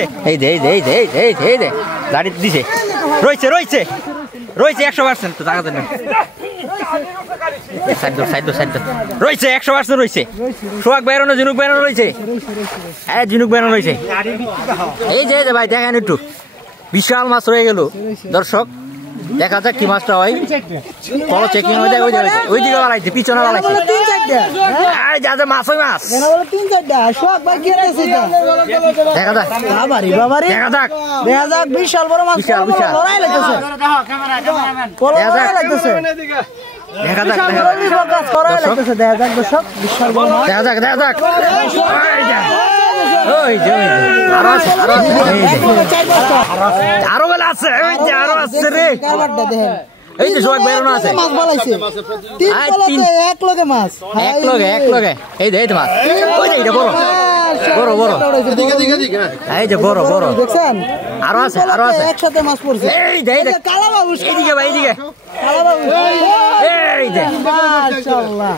রয়েছে এই দে দাঁড়িয়ে দিছে রয়েছে 100% তো টাকা দেন সাইড রয়েছে 100% রয়েছে সোহাগ বেরোনো ঝিনুক বেরোনো রয়েছে হ্যাঁ ঝিনুক বেরোনো রয়েছে এই যে ভাই দেখেন একটু বিশাল মাছ রয়ে গেল দর্শক দেখা যাক কি মাছটা হয় কল চেকিং হয়ে যায় ওই দিকে বাড়াইছে পিছনে বাড়াইছে যাদের মাছ ওই মাছ দেখা যাক বিশাল বড় মাছ বিশাল দেখা যাক আরো বেলা আছে আরো আছে রে এই যে সোহাগ বেরোনো আছে এক লগে এই দে মাছ ওই যে এটা বড় এই যে বড় দেখছেন আরো আছে একসাথে মাছ পড়ছে এই দে কালা বাবু এইদিকে ভাই এইদিকে এই দে মাশাআল্লাহ